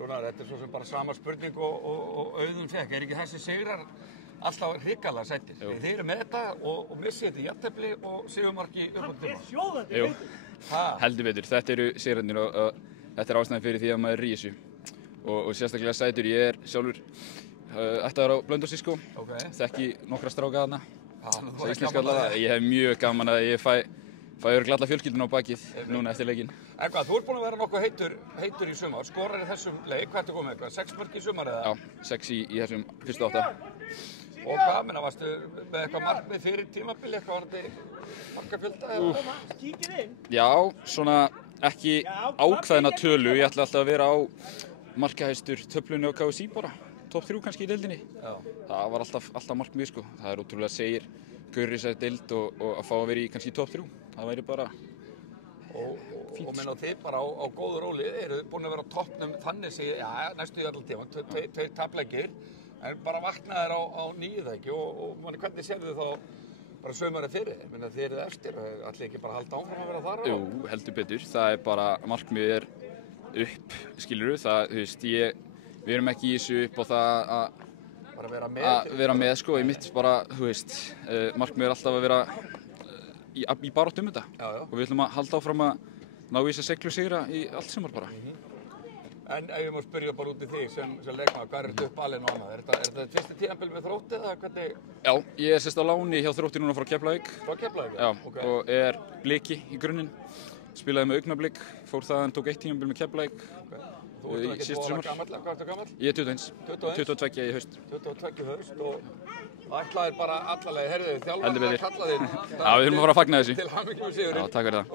Rúnar, þetta svo sem bara sama spurning og Auðun fekk. Ekki þessi sigrar alltaf hrikalega sættir? Þið eru með þetta og missið þetta í jafntefli og sigurmarki upp á tíma. Jú, heldur betur. Þetta eru sigrarnir og þetta ástæðan fyrir því að maður er í þessu. Og sérstaklega sætur, ég sjálfur ættaður á Blönduósi sko. Þekki nokkra stráka þarna. Íslenska allavega. Ég hef mjög gaman að ég fæ örugglega alla fjölskylduna á bakið núna eftir leikinn. En hvað, þú ert búinn að vera nokkuð heitur í sumar. Skorar í þessum leik, hvað ertu komið eitthvað? 6 mörk í sumar eða? Já, 6 í þessum fyrstu 8. Og hvað, minna, varstu með eitthvað markmið fyrir tímabili, eitthvað var þetta markafjölda eða? Kíkir inn. Já, svona ekki ákveðna tölu. Ég ætla alltaf að vera á markahæstur töflunni á KSÍ bara. Topp 3 kannski í deildinni. Það var alltaf markmið sko. Það er ótrúlega segir gaur í þessari deild og að fá að vera í kannski topp 3. Það væri bara fínt. Og minna þið bara á góðu róli, eru búin að vera á toppnum þannig sé, já, næstu í allan tíma, 2 tapleikir, en bara vaknaðir á nýju það ekki og hvernig séu þið þá bara sömarið fyrir? Ég minna þið eruð eftir, ætli ekki bara halda áfram að vera þar? Jú, heldur betur. Það er bara, markmið er upp, skilurðu, það, þú veist, við erum ekki í þessu upp á það að vera með sko, í mitt bara, þú veist, markmið er alltaf að vera í baráttu þetta og við ætlum að halda áfram að ná í þess að seglu sigra í allt sumar bara. En ef ég má spyrja bara út í þig sem leikmaður, hvað er þetta uppalinn og annað? Er þetta fyrsti tímabil með Þrótti eða hvernig? Já, ég er sérst á láni hjá Þrótti núna frá Keflavík. Frá Keflavík? Já, og er Bliki í grunninn. Spilaði með Augnablik, fór þaðan, tók 1 tímabil með Keflavík. Þú ert ekki búin gamall, hvað ertu gamall? Ég er 22 í haust. 22 í haust og ætlaðir bara allalega, herðu þið, þjálfarinn að kalla þig. Já, við þurfum að fara að fagna þessu. Til hamingju með sigurinn. Já, takk fyrir það.